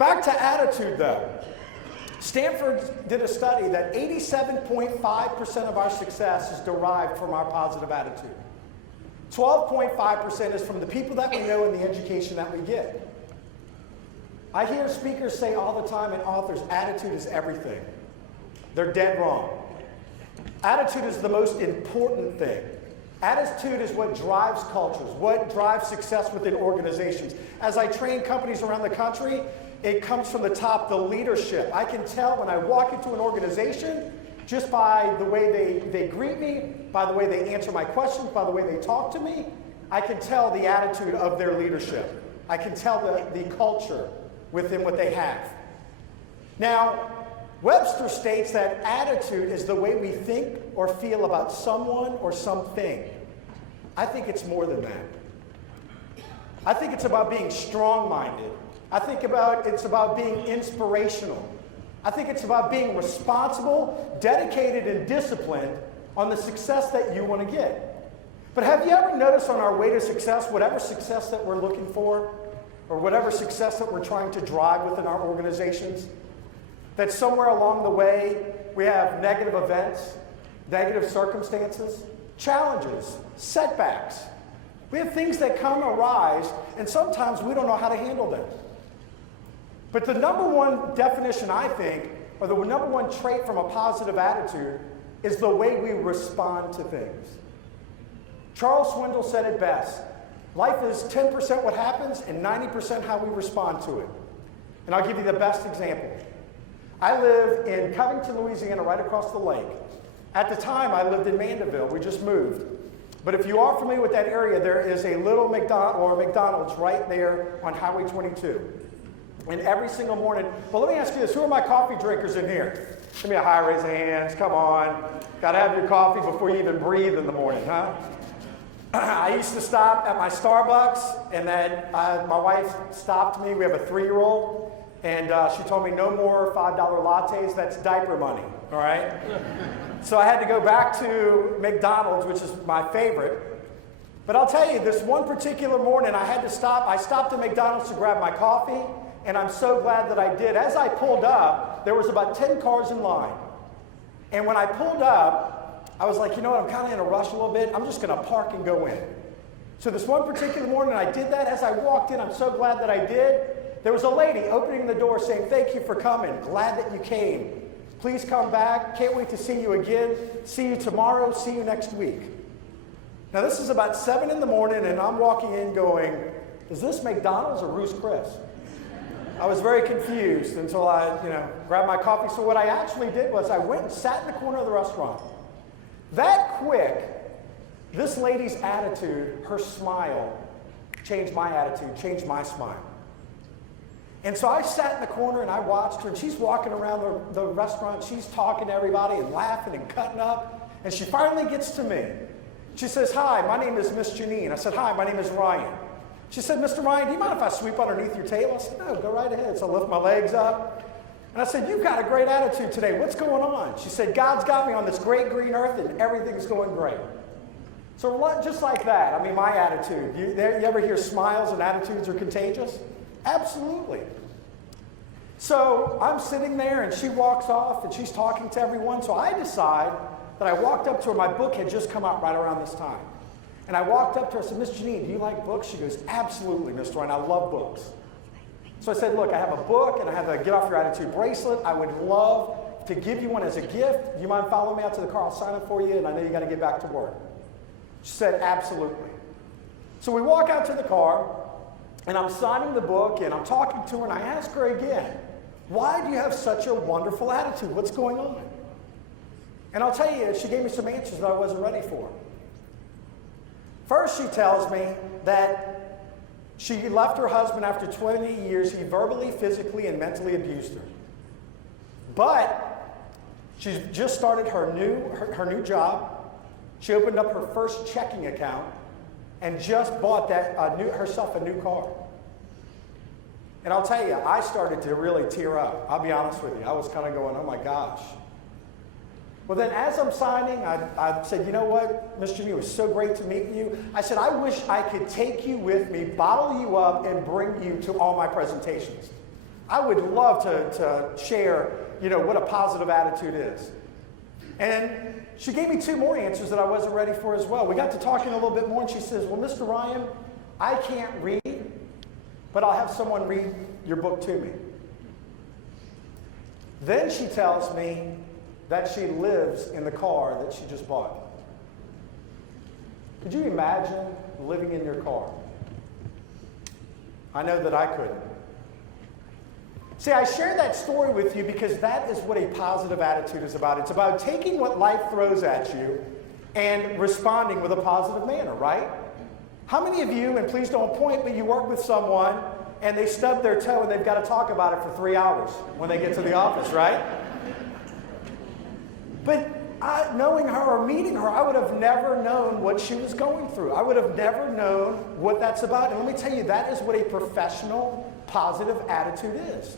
Back to attitude, though. Stanford did a study that 87.5% of our success is derived from our positive attitude. 12.5% is from the people that we know and the education that we get. I hear speakers say all the time, and authors, attitude is everything. They're dead wrong. Attitude is the most important thing. Attitude is what drives cultures, what drives success within organizations. As I train companies around the country, it comes from the top, the leadership. I can tell when I walk into an organization just by the way they greet me, by the way they answer my questions, by the way they talk to me, I can tell the attitude of their leadership. I can tell the culture within what they have. Now, Webster states that attitude is the way we think or feel about someone or something. I think it's more than that. I think it's about being strong-minded. I think it's about being inspirational. I think it's about being responsible, dedicated, and disciplined on the success that you want to get. But have you ever noticed on our way to success, whatever success that we're looking for, or whatever success that we're trying to drive within our organizations, that somewhere along the way we have negative events, negative circumstances, challenges, setbacks. We have things that come arise, and sometimes we don't know how to handle them. But the number one definition, I think, or the number one trait from a positive attitude is the way we respond to things. Charles Swindoll said it best. Life is 10% what happens and 90% how we respond to it. And I'll give you the best example. I live in Covington, Louisiana, right across the lake. At the time, I lived in Mandeville. We just moved. But if you are familiar with that area, there is a little McDonald's right there on Highway 22. And every single morning, well, let me ask you this. Who are my coffee drinkers in here? Give me a high raise of hands. Come on. Got to have your coffee before you even breathe in the morning, huh? I used to stop at my Starbucks, and then my wife stopped me. We have a 3-year-old. And she told me no more $5 lattes, that's diaper money, all right? So I had to go back to McDonald's, which is my favorite. But I'll tell you, this one particular morning I had to stop. I stopped at McDonald's to grab my coffee, and I'm so glad that I did. As I pulled up, there was about 10 cars in line. And when I pulled up, I was like, you know what, I'm kind of in a rush a little bit. I'm just going to park and go in. So this one particular morning I did that. As I walked in, I'm so glad that I did. There was a lady opening the door saying, thank you for coming. Glad that you came. Please come back. Can't wait to see you again. See you tomorrow. See you next week. Now, this is about 7 in the morning, and I'm walking in going, is this McDonald's or Ruth's Chris? I was very confused until I, grabbed my coffee. So what I actually did was I went and sat in the corner of the restaurant. That quick, this lady's attitude, her smile, changed my attitude, changed my smile. And so I sat in the corner and I watched her, and she's walking around the restaurant. She's talking to everybody and laughing and cutting up. And she finally gets to me. She says, hi, my name is Miss Janine. I said, hi, my name is Ryan. She said, Mr. Ryan, do you mind if I sweep underneath your table? I said, no, go right ahead. So I lift my legs up. And I said, you've got a great attitude today. What's going on? She said, God's got me on this great green earth and everything's going great. So just like that, I mean, my attitude. You ever hear smiles and attitudes are contagious? Absolutely. So I'm sitting there and she walks off and she's talking to everyone. So I decide that I walked up to her. My book had just come out right around this time. And I walked up to her and said, Miss Janine, do you like books? She goes, absolutely, Mr. Ryan, I love books. So I said, look, I have a book and I have a Get Off Your Attitude bracelet. I would love to give you one as a gift. Do you mind following me out to the car? I'll sign it for you, and I know you got to get back to work. She said, absolutely. So we walk out to the car, and I'm signing the book, and I'm talking to her, and I ask her again, why do you have such a wonderful attitude? What's going on? And I'll tell you, she gave me some answers that I wasn't ready for. First, she tells me that she left her husband after 20 years. He verbally, physically, and mentally abused her. But she's just started her new job. She opened up her first checking account and just bought herself a new car. And I'll tell you, I started to really tear up. I'll be honest with you. I was kind of going, oh my gosh. Well, then as I'm signing, I said, you know what, Mr. Janine, it was so great to meet you. I said, I wish I could take you with me, bottle you up, and bring you to all my presentations. I would love to share, what a positive attitude is. And she gave me 2 more answers that I wasn't ready for as well. We got to talking a little bit more, and she says, well, Mr. Ryan, I can't read, but I'll have someone read your book to me. Then she tells me that she lives in the car that she just bought. Could you imagine living in your car? I know that I couldn't. See, I share that story with you because that is what a positive attitude is about. It's about taking what life throws at you and responding with a positive manner, right? How many of you, and please don't point, but you work with someone and they stub their toe and they've got to talk about it for 3 hours when they get to the office, right? But knowing her or meeting her, I would have never known what she was going through. I would have never known what that's about. And let me tell you, that is what a professional, positive attitude is.